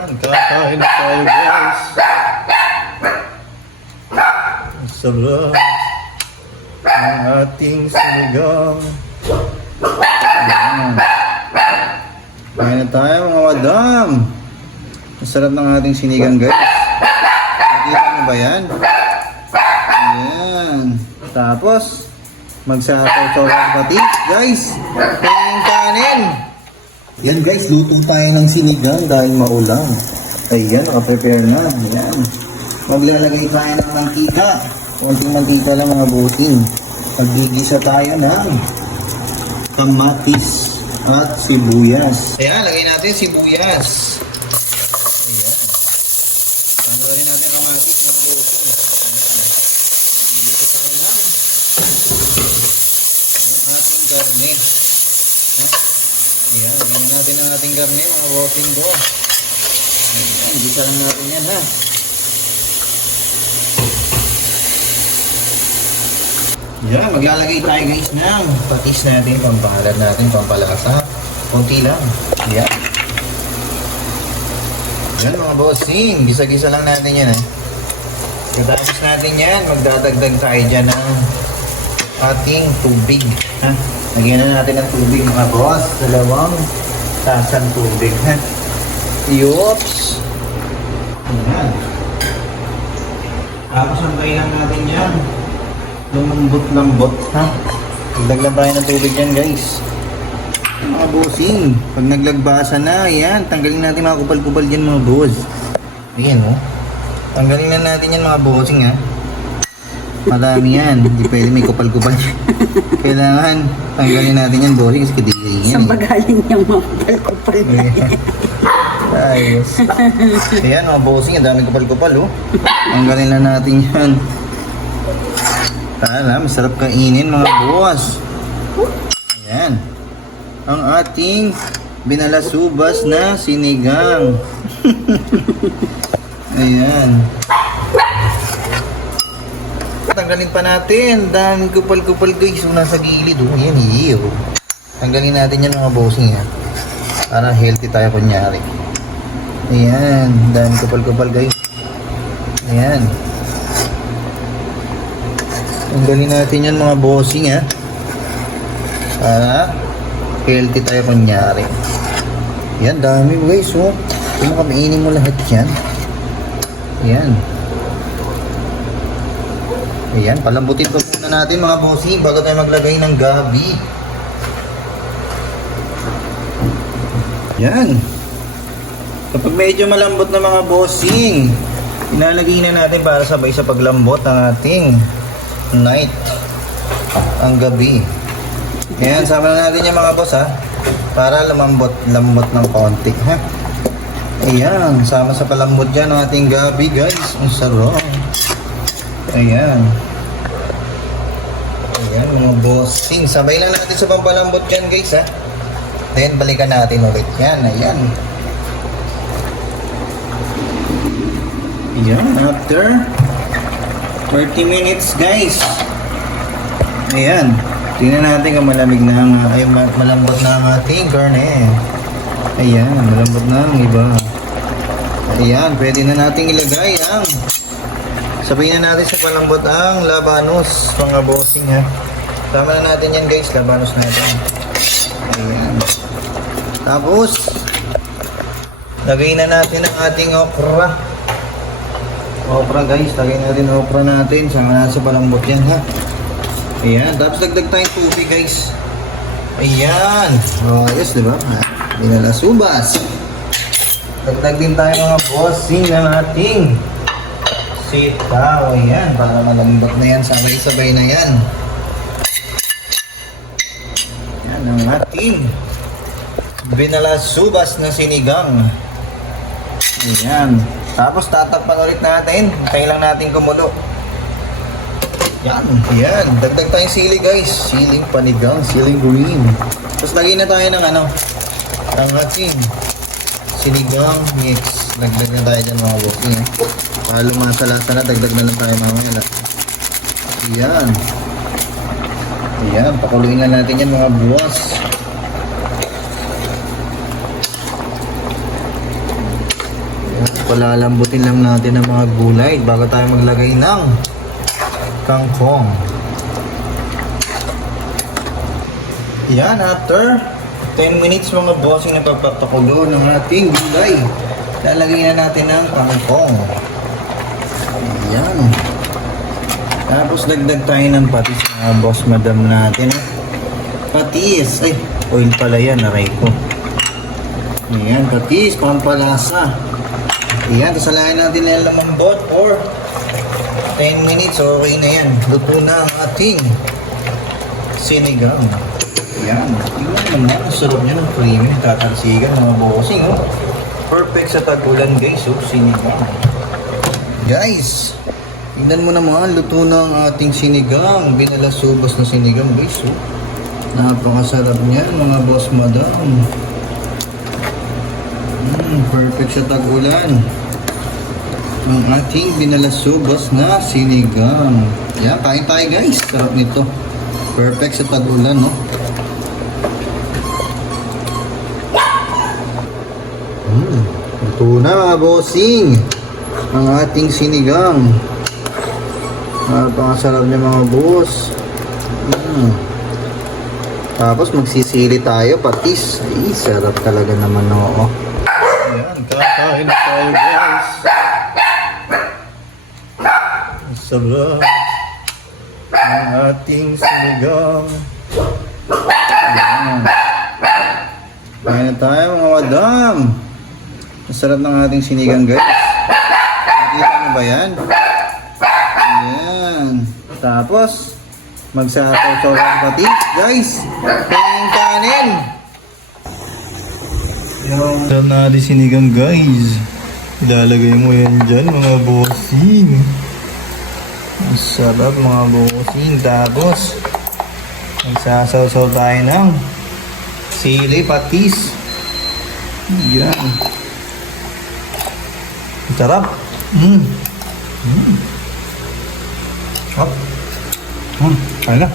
Ayan, kakain tayo guys. Ang sarap ng ating sinigang. Ayan. Kain na tayo mga madam. Ang sarap ng ating sinigang guys. Nakita niyo ba yan? Ayan. Tapos, magsasaw-saw ang patis guys. Kain kanin. Yan guys, luto tayo ng sinigang dahil maulang. Ayan, nakaprepare na. Ayan. Maglalagay tayo ng mantika. Konting mantika lang mga buting. Magigisa tayo ng kamatis at sibuyas. Ayan, lagay natin sibuyas. Ayan. Tanggalin natin ang kamatis mga buting. Ayan. Magigisa tayo ng ating karne. Ayan, lagyan natin ang ating karne mga buting ko. Ayan, gisa lang natin yan ha. Yan, maglalagay tayo guys ng patis natin, pampahalad natin, pampalasa. Kunti lang. Yan. Yan mga bossing, gisa-gisa lang natin yan eh. Katapos natin yan, magdadagdag tayo dyan ng ating tubig. Ha? Lagyan na natin ng tubig mga boss. 2 tasang tubig. Ha? Yops! Ayan. Tapos ang kailang natin yan. Lumambot-lambot, ha? Magdaglag tayo ng tubig yan, guys. Mga bossing, pag naglagbasa na, ayan, tanggalin natin mga kupal-kupal dyan, mga boss. Ayan, oh. Tanggalin na natin yan, mga bossing, ha? Madami yan, hindi pwede may kupal-kupal. Kailangan, tanggalin natin yan, bossing, kasi kadiri yan. Saan ba galing yung mga kupal-kupal na yan? Ayos. Ayan, mga bossing, ang daming kupal-kupal, oh. Tanggalin na natin yan. Para masarap kainin mga boss. Ayan. Ang ating binalasubas na sinigang. Ayan. Tanggalin pa natin. Daming kupal-kupal guys. Yung nasa gilid. Oh, yan iyo. Tanggalin natin yan mga bossing ha. Para healthy tayo kunyari. Ayan. Daming kupal-kupal guys. Ayan. Tanggalin natin yan mga bossing ha. Para healthy tayo kunyari. Yan, dami guys oh. Kung makainin mo lahat yan. Ayan. Ayan, palambutin pa muna natin mga bossing bago tayo maglagay ng gabi. Yan. Kapag medyo malambot na mga bossing, inalagay na natin para sabay sa paglambot ng ating night, ang gabi. Ayan, sama na natin yung mga boss ha, para lumambot-lambot ng konti ha. Ayan, sama sa palambot dyan ang ating gabi guys. Ang sarap. Ayan. Ayan mga bossing, sabay lang natin sa pampalambot dyan guys ha. Then balikan natin ulit yan. Ayan. Ayan, after 30 minutes guys. Ayan. Tingnan natin kung malamig na ay malambot na ang ating karne. Ayan, malambot na ang iba. Ayan, pwede na nating ilagay ang sabay na natin sa palambot ang labanos mga bossing ha. Tama na natin yan guys, labanos natin. Ayan. Tapos lagay na natin ang ating okra. Okra guys, lagay natin okra natin. Sama na sa palambot yan ha. Ayan, tapos dagdag tayong tubig guys. Ayan. O, ayos diba? Binalasubas. Dagdag din tayo mga bossing ng ating sitaw. Ayan, para malambot na yan. Sabay-sabay na yan. Ayan ang ating binalasubas na sinigang. Ayan. Tapos tatakpan ulit natin. Hintayin lang natin kumulo. Yan. Yan. Dagdag tayong sili guys. Siling panigang. Siling green. Tapos lagay na tayo ng ano. Ang ating sinigang mix. Dagdag na tayo dyan mga bossing. Para lumasalasa na. Dagdag na lang tayo mga. Yan. Yan. Pakuluin na natin yan mga boss. Palalambutin lang natin ang mga gulay bago tayo maglagay ng kangkong. Yan, after 10 minutes mga bossing na pagpapakulo ng ating gulay, lalagyan na natin ng kangkong. Yan. Tapos dagdag tayo ng patis mga boss madam natin. Patis. Ay, oil pala yan, aray ko. Ayan, patis, pampalasa. Ayan, tapos alayan natin na yung lamambot for 10 minutes. Okay na yan. Luto na ang ating sinigang. Ayan, tingnan naman. Ang sarap niya ng creamy. Tatalsigan mga bossing. Oh. Perfect sa tag-ulan guys. Oh, sinigang. Guys, tingnan mo naman. Luto na ang ating sinigang. Binalasubas na sinigang guys. Oh. Napakasarap niyan mga boss madam. Perfect sa tag-ulan. Ang ating binalasubas na sinigang. Yan, kain tayo guys. Sarap nito. Perfect sa tag-ulan, no? Ito na mga bossing. Ang ating sinigang. Napakasarap niya mga boss. Tapos magsisili tayo, patis. Ay, sarap talaga naman, oo. Ayan, kakain tayo guys. Sarap ang ating sinigang. Ayan. Kain na tayo mga madam. Masarap ng ating sinigang guys. Nakita nyo ba yan? Ayan. Tapos, magsasaw-saw ng patis guys. Yung kanin. Yung alam natin sinigang guys. Ilalagay mo yan dyan mga bossing. Ang sarap mga bossing. Tapos magsasaw-saw tayo ng sili patis. Yan. Ang sarap. Sarap. Kaya na.